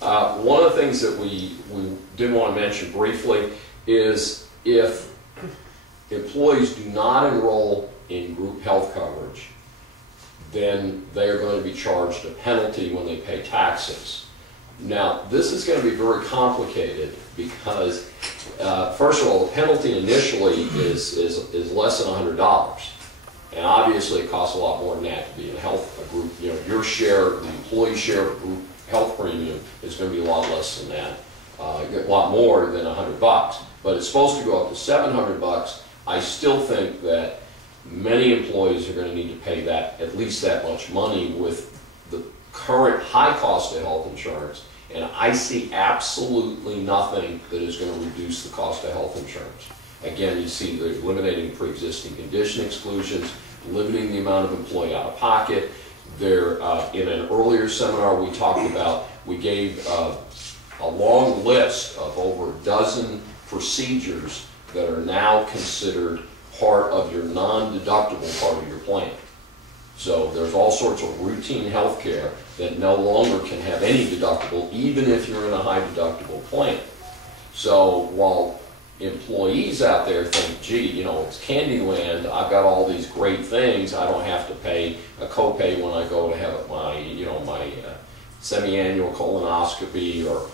One of the things that we did want to mention briefly is if employees do not enroll in group health coverage, then they are going to be charged a penalty when they pay taxes. Now, this is going to be very complicated because, first of all, the penalty initially is less than $100. And obviously it costs a lot more than that to be in a group. You know, your share, the employee share of group health premium is going to be a lot less than that, a lot more than $100. But it's supposed to go up to $700. I still think that many employees are going to need to pay that, at least that much money with the current high cost of health insurance. And I see absolutely nothing that is going to reduce the cost of health insurance. Again, you see they're eliminating pre-existing condition exclusions, limiting the amount of employee out of pocket. They're, in an earlier seminar we talked about, we gave a long list of over a dozen procedures that are now considered part of your non-deductible part of your plan. So there's all sorts of routine health care that no longer can have any deductible, even if you're in a high deductible plan. So while employees out there think, gee, you know, it's Candyland, I've got all these great things, I don't have to pay a copay when I go to have my, you know, my semi-annual colonoscopy or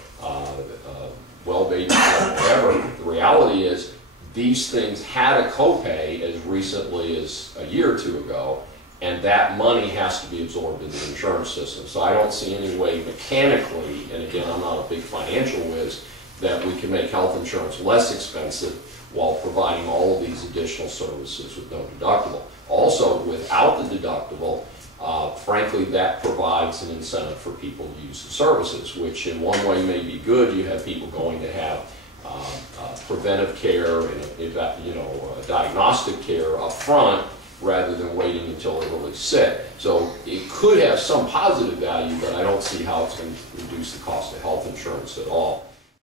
well baby or whatever. The reality is these things had a copay as recently as a year or two ago, and that money has to be absorbed into the insurance system. So I don't see any way mechanically, and again, I'm not a big financial whiz, that we can make health insurance less expensive while providing all of these additional services with no deductible. Also, without the deductible, frankly, that provides an incentive for people to use the services, which in one way may be good. You have people going to have preventive care and diagnostic care up front rather than waiting until they're really sick. So it could have some positive value, but I don't see how it's going to reduce the cost of health insurance at all.